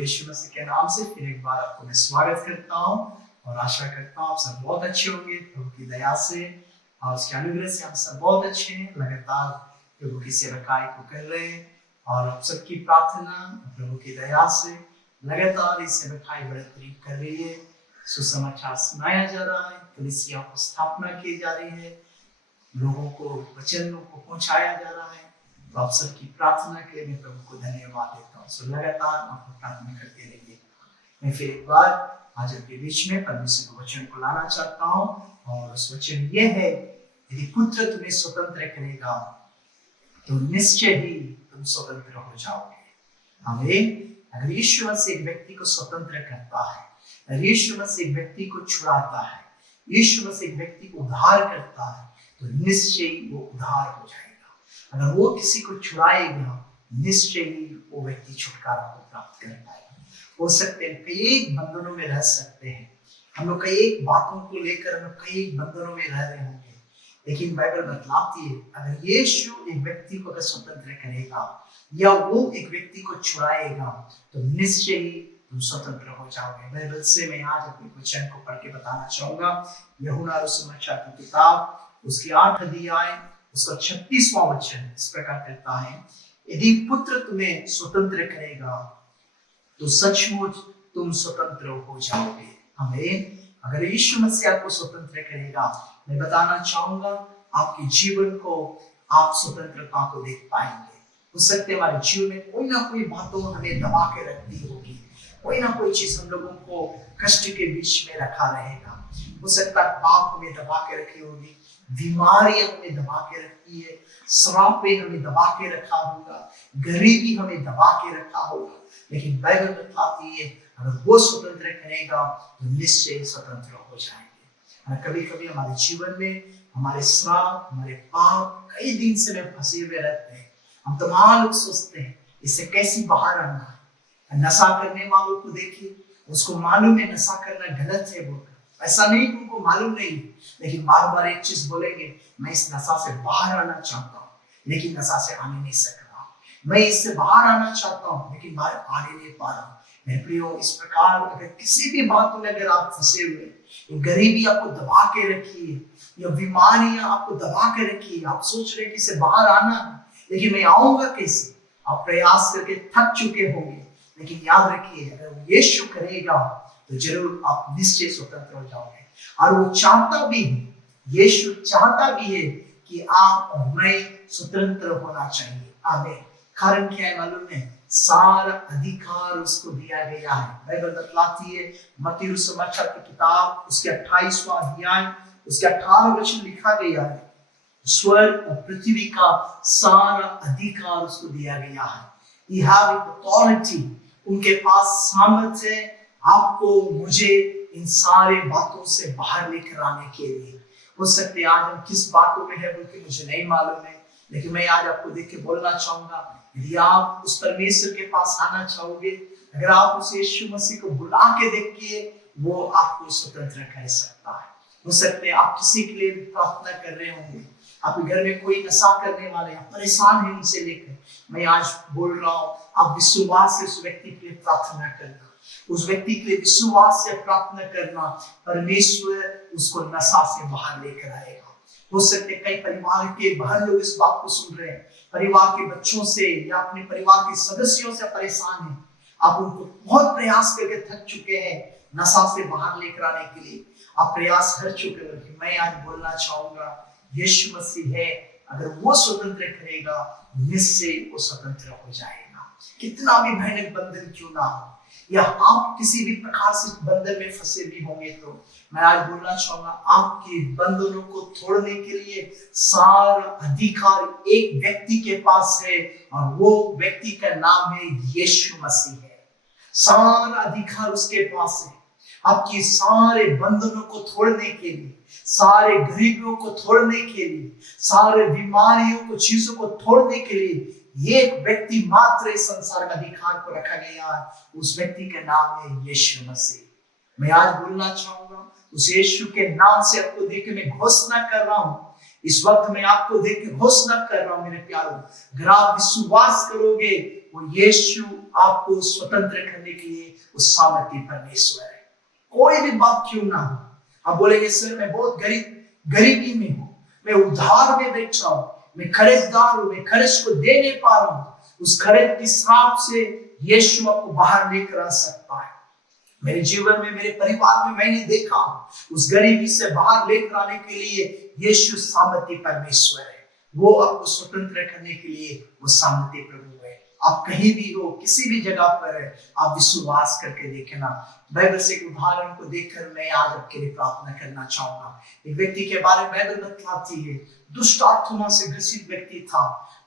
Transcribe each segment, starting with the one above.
यीशु मसीह के नाम से फिर एक बार आपको मैं स्वागत करता हूँ और आशा करता हूँ आप सब बहुत अच्छे होंगे। प्रभु की दया से और उसके अनुग्रह से हम सब बहुत अच्छे हैं। लगातार प्रभु की सेवकाई को कर रहे हैं और आप सबकी प्रार्थना प्रभु की दया से लगातार इस सेवकाई बढ़ोतरी कर रही है। सुसमाचार सुनाया जा रहा है, कलीसिया को स्थापना की जा रही है, लोगों को वचनों को पहुंचाया जा रहा है। तो आप सबकी प्रार्थना के लिए मैं प्रभु को धन्यवाद देता हूँ। सो लगातार आपको प्रार्थना करते रहिए। मैं फिर एक बार आज आपके बीच में परमेश्वर के वचन को लाना चाहता हूँ और उस वचन ये है, यदि पुत्र तुम्हें स्वतंत्र करेगा तो निश्चय ही तुम स्वतंत्र हो जाओगे। हमें अगर यीशु मसीह एक व्यक्ति को स्वतंत्र करता है, अगर यीशु मसीह एक व्यक्ति को छुड़ाता है, यीशु मसीह एक व्यक्ति को उद्धार करता है तो निश्चय ही वो उद्धार हो जाएगा। अगर वो किसी को छुड़ाएगा निश्चय ही वो व्यक्ति छुटकारा को प्राप्त कर पाएगा। हो सकते हैं कई बंधनों में रह सकते हैं, हम लोग कई बातों को लेकर हम लोग कई बंधनों में रह रहे होंगे, लेकिन बाइबल बतलाती है अगर यीशु एक व्यक्ति को अगर स्वतंत्र करेगा या वो एक व्यक्ति को छुड़ाएगा तो निश्चय ही तुम स्वतंत्र हो जाओगे। बाइबल से मैं आज अपने वचन को पढ़ के बताना चाहूंगा। यूहन्ना सुसमाचार की किताब उसकी 8 अध्याय उसका 36वां वचन इस प्रकार कहता है, यदि पुत्र तुम्हें स्वतंत्र करेगा तो सचमुच तुम स्वतंत्र हो जाओगे। हमें अगर यीशु मसीह आपको स्वतंत्र करेगा, मैं बताना चाहूंगा आपके जीवन को आप स्वतंत्रता को देख पाएंगे। हो सकते हमारे जीवन में कोई ना कोई बातों हमें दबा के रखती होगी, कोई ना कोई चीज हम लोगों को कष्ट के बीच में रखा रहेगा। हो सकता है पाप हमें दबा के रखी होगी, बीमारियां हमें दबा के रखी है, श्रापे हमें दबा के रखा होगा, गरीबी हमें दबा के रखा होगा, लेकिन बाइबल बताती है अगर वो स्वतंत्र करेगा तो निश्चय स्वतंत्र हो जाएंगे। कभी कभी हमारे जीवन में हमारे श्राप हमारे पाप कई दिन से में फंसे हुए रहते हैं। हम तमाम लोग सोचते हैं इससे कैसे बाहर आना है। नशा करने वालों को देखिए, उसको मालूम है नशा करना गलत है बोलकर, ऐसा नहीं कि उनको मालूम नहीं, लेकिन बार बार एक चीज बोलेंगे, मैं इस नशा से बाहर आना चाहता हूँ लेकिन नशा से आने नहीं सक रहा, मैं इससे बाहर आना चाहता हूँ लेकिन बाहर आने नहीं पा रहा। मेरे प्रियो, इस प्रकार अगर किसी भी बात में अगर आप फंसे हुए, गरीबी आपको दबा के रखी है या बीमारियां आपको दबा के रखी है, आप सोच रहे हैं कि इससे बाहर आना है लेकिन मैं आऊंगा कैसे, आप प्रयास करके थक चुके होंगे, लेकिन याद रखिए अगर वो यीशु करेगा तो जरूर आप निश्चय स्वतंत्र हो जाओगे। और वो चाहता भी है, यीशु चाहता भी है कि आप और मैं स्वतंत्र होना चाहिए। आमीन। कारण क्या है मालूम है? सारा अधिकार उसको दिया गया है। बाइबल बतलाती है मत्ती सुसमाचार की किताब उसके 28वां अध्याय उसके 18 वचन लिखा गया है, स्वर्ग और पृथ्वी का सारा अधिकार उसको दिया गया है। He have authority, उनके पास सामर्थ्य है आपको मुझे इन सारे बातों से बाहर लेकर आने के लिए। हो सकते आज हम किस बातों में है बोलकर मुझे नहीं मालूम है, लेकिन मैं आज आपको देख के बोलना चाहूंगा, यदि आप उस परमेश्वर के पास आना चाहोगे, अगर आप उस यीशु मसीह को बुला के देखिए, वो आपको स्वतंत्र कर सकता है। हो सकते हैं आप किसी के लिए प्रार्थना कर रहे होंगे, आपके घर में कोई नशा करने वाले आप परेशान हैं उनसे लेकर, मैं आज बोल रहा हूँ आप विश्वास से उस व्यक्ति के लिए प्रार्थना करना, उस व्यक्ति के लिए विश्वास से प्रार्थना करना, परमेश्वर उसको नशा से बाहर लेकर आएगा। हो सकते कई परिवार के बहन लोग इस बात को सुन रहे हैं, परिवार के बच्चों से या अपने परिवार के सदस्यों से परेशान हैं, आप उनको बहुत प्रयास करके थक चुके हैं नशा से बाहर लेकर आने के लिए, आप प्रयास कर चुके हैं। मैं आज बोलना चाहूंगा यीशु मसीह है, अगर वो स्वतंत्र करेगा निश्चय वो स्वतंत्र हो जाएगा। कितना भी भयानक बंधन क्यों ना हो, या आप किसी भी प्रकार से बंधन में फंसे भी होंगे, तो मैं आज बोलना चाहूंगा आपके बंधनों को तोड़ने के लिए सारा अधिकार एक व्यक्ति के पास है और वो व्यक्ति का नाम है यीशु मसीह है। सारा अधिकार उसके पास है आपके सारे बंधनों को तोड़ने के लिए, सारे गरीबियों को तोड़ने के लिए, सारे बीमारियों को चीजों को तोड़ने के लिए एक व्यक्ति मात्र इस संसार में अधिकार को रखा गया है, उस व्यक्ति का नाम है यीशु मसीह। मैं आज बोलना चाहूंगा उस यीशु के नाम से आपको देख के मैं घोषणा कर रहा हूं, इस वक्त मैं आपको देख के घोषणा कर रहा हूं मेरे प्यारों, अगर आप विश्वास करोगे वो यीशु आपको स्वतंत्र करने के लिए उस सामर्थ्य परमेश्वर है। कोई भी बात क्यों ना हो, आप बोलेंगे सर मैं बहुत गरीबी में हूं, मैं उधार में बैठा हूं, मैं कर्जदार हूं, मैं कर्ज को दे नहीं पा रहा हूं, उस कर्ज की श्राप से यीशु आपको बाहर लेकर आ सकता है। मेरे जीवन में, मेरे परिवार में मैंने देखा उस गरीबी से बाहर लेकर आने के लिए यीशु सामर्थ्य परमेश्वर है। वो आपको स्वतंत्र करने के लिए वो सामर्थ्य प्रभु है। आप कहीं भी हो, किसी भी जगह पर है, आप विश्वास करके देखना। बाइबल से एक उदाहरण को देखकर मैं आज आपके लिए प्रार्थना करना चाहूंगा। एक व्यक्ति के बारे में बाइबल बतलाती है, दुष्ट आत्मा से ग्रसित व्यक्ति था,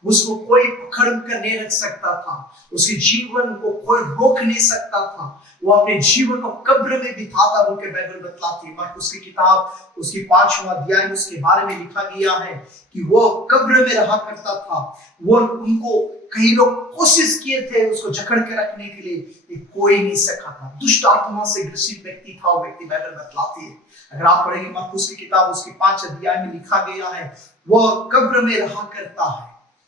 उसको कोई पकड़ कर नहीं रख सकता था, उसके जीवन को कोई रोक नहीं सकता था, वो अपने जीवन को कब्र में बिताता बोल के बाइबल बतलाती है। मरकुस की किताब उसकी 5वां अध्याय में उसके बारे में लिखा गया है कि वो कब्र में रहा करता था। वो उनको कई लोग कोशिश किए थे उसको जकड़ के रखने के लिए, कोई नहीं सका था। दुष्ट आत्मा से ग्रसित व्यक्ति था वो व्यक्ति, बाइबल बतलाती है। अगर आप पढ़ेंगे मरकुस की किताब उसकी 5 अध्याय में लिखा गया है, वो कब्र में रहा करता है,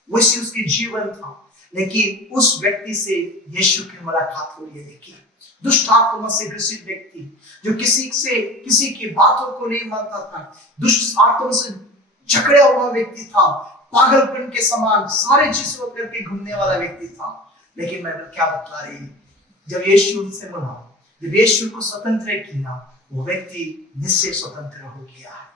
वैसे उसके जीवन था। लेकिन उस व्यक्ति से यीशु की मुलाकात हुई है। देखिए, दुष्ट आत्मा से ग्रसित व्यक्ति जो किसी की बातों को नहीं मानता था, दुष्ट आत्मा से जकड़ा हुआ व्यक्ति था, पागलपन के समान सारे चीजों करके घूमने वाला व्यक्ति था। लेकिन मैं क्या बतला रही है, जब यीशु उनसे मिला, जब यीशु को स्वतंत्र किया, वो व्यक्ति निश्चय स्वतंत्र हो गया है।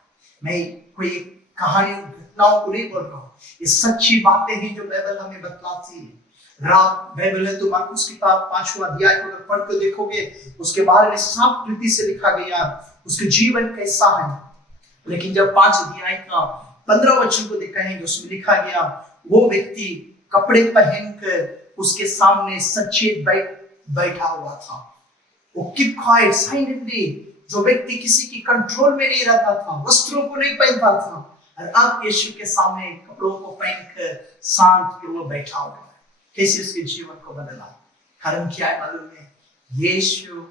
मैं कोई कहानी घटनाओं को नहीं बोल रहा हूँ, ये सच्ची बातें हैं जो बाइबल हमें बतलाती है। अगर आप बाइबल है तो मरकुस किताब 5वां अध्याय को अगर पढ़ के देखोगे, उसके बारे में साफ रीति से लिखा गया उसके जीवन कैसा है। लेकिन जब 5 अध्याय का 15 वचन को देखा है, उसमें लिखा गया वो व्यक्ति कपड़े पहनकर उसके सामने सचेत बैठा हुआ था। वो कीप क्वाइट साइलेंटली, जो व्यक्ति किसी की कंट्रोल में नहीं रहता था, वस्त्रों को नहीं पहनता था, और अब यीशु के सामने कपड़ों को पहनकर शांत वो बैठा हुआ है। कैसे उसके जीवन को बदला? कारण क्या है मालूम है? यीशु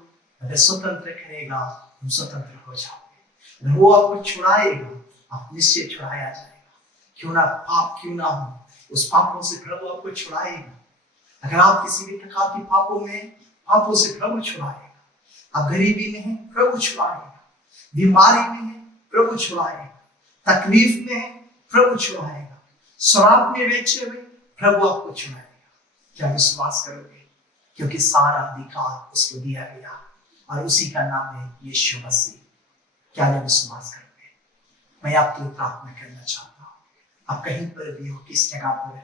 अगर स्वतंत्र करेगा, तुम स्वतंत्र हो जाओगे। अगर वो आपको छुड़ाएगा, आप निश्चय छुड़ाया जाएगा। क्यों ना पाप क्यों ना हो, उस पापों से प्रभु आपको छुड़ाएगा। अगर आप किसी भी प्रकार के पापों से प्रभु छुड़ाएगा। आप गरीबी में हैं, प्रभु छुड़ाएगा। बीमारी में है, प्रभु छुड़ाएगा। तकलीफ में है, प्रभु छुड़ाएगा। शराब में बेचे हुए, प्रभु आपको छुड़ाएगा। क्या विश्वास करोगे? क्योंकि सारा अधिकार उसको दिया गया और उसी का नाम है यीशु मसीह। क्या आप विश्वास करोगे? मैं आपके लिए प्रार्थना करना चाहता हूँ। आप कहीं पर भी हो, किस जगह पर,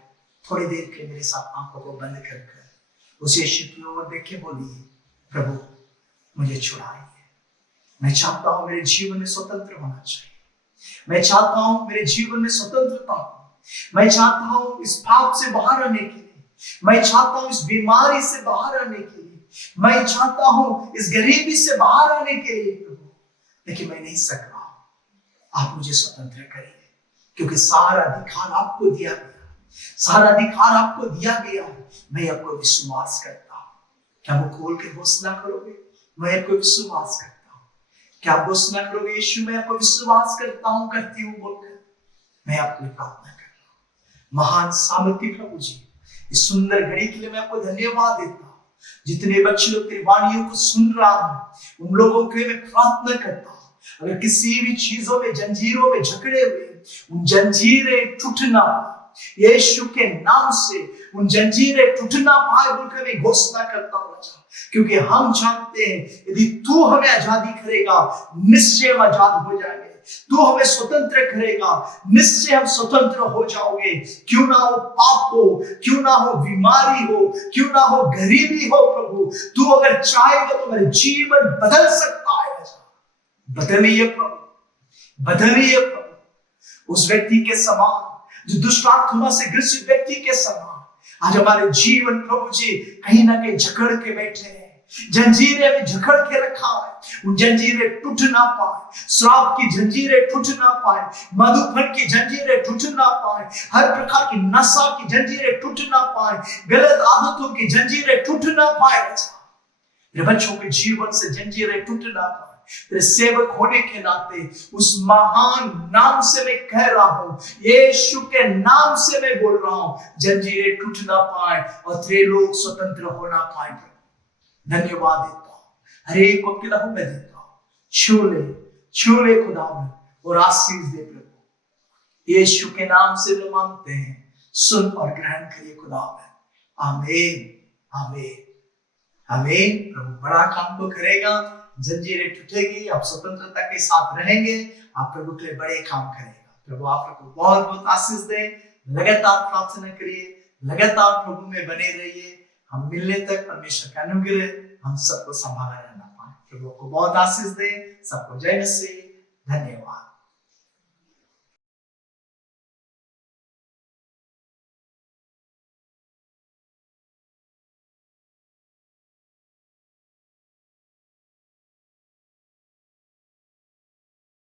थोड़ी देर के मेरे साथ आंखों को बंद कर उस यीशु की ओर देख के बोलिए, प्रभु मुझे छुड़ाइए। मैं चाहता हूँ मेरे जीवन में स्वतंत्र होना चाहिए। मैं चाहता हूँ मेरे जीवन में स्वतंत्रता हो। मैं चाहता हूँ इस पाप से बाहर आने के लिए। मैं चाहता हूँ इस बीमारी से बाहर आने के लिए। मैं चाहता हूँ इस गरीबी से बाहर आने के लिए प्रभु, लेकिन मैं नहीं सक रहा हूँ। आप मुझे स्वतंत्र करिए, क्योंकि सारा अधिकार आपको दिया गया। सारा अधिकार आपको दिया गया है। मैं आपको विश्वास करता हूँ। क्या वो खोल के घोषणा करोगे? मैं आपको विश्वास करता हूँ। क्या आप घोषणा करोगे, यीशु मैं आपको विश्वास करता हूँ, करती हूँ बोलकर? मैं आपके लिए प्रार्थना कर रहा हूँ। महान सामर्थ्य प्रभु जी, इस सुंदर घड़ी के लिए मैं आपको धन्यवाद देता हूँ। जितने बच्चे लोग तेरी वाणियों को सुन रहा हूँ, उन लोगों के लिए मैं प्रार्थना करता हूँ। अगर किसी भी चीजों में, जंजीरों में जकड़े हुए, उन जंजीरें टूटना यीशु के नाम से, उन जंजीरें टूटना पाए बोलकर मैं घोषणा करता हूँ। क्योंकि हम जानते हैं यदि तू हमें आजादी करेगा, निश्चय हम आजाद हो जाएंगे। तू हमें स्वतंत्र करेगा, निश्चय हम स्वतंत्र हो जाओगे। क्यों ना हो पाप हो, क्यों ना हो बीमारी हो, क्यों ना हो गरीबी हो, प्रभु तू अगर चाहेगा तो मेरे जीवन बदल सकता है। बदलिए प्रभु, बदलिए प्रभु। उस व्यक्ति के समान जो दुष्ट आत्मा से ग्रसित व्यक्ति के समान आज हमारे जीवन प्रभु जी कहीं ना कहीं जकड़ के बैठे हैं, जंजीरें में जकड़ के रखा है। उन जंजीरें टूट ना पाए, श्राप की जंजीरें टूट ना पाए, मधुपन की जंजीरें टूट ना पाए, हर प्रकार की नशा की जंजीरें टूट ना पाए, गलत आदतों की जंजीरें टूट ना पाए। मेरे बच्चों के जीवन से जंजीरें टूट ना पाए। तेरे सेवक होने के नाते उस महान नाम से मैं कह रहा हूं, यीशु के नाम से मैं बोल रहा हूं, जंजीरें टूट ना पाए और तेरे लोग स्वतंत्र हो ना पाए। धन्यवाद देता हूं, हर एक को आपके लहू में देता हूं, छू ले खुदा में और आशीष दे प्रभु। यीशु के नाम से जो मांगते हैं, सुन और ग्रहण करिए खुदा में। आमीन आमीन आमीन। प्रभु बड़ा काम को करेगा, जंजीरें टूटेगी, आप स्वतंत्रता के साथ रहेंगे, आप प्रभु के लिए बड़े काम करेगा। प्रभु आप लोग को बहुत बहुत आशीष दे। लगातार प्रार्थना करिए, लगातार प्रभु में बने रहिए। हम मिलने तक परमेश्वर का अनुग्रह हम सबको संभाला रहना पाए। प्रभु को बहुत आशीष दे। सबको जय मसीह। धन्यवाद।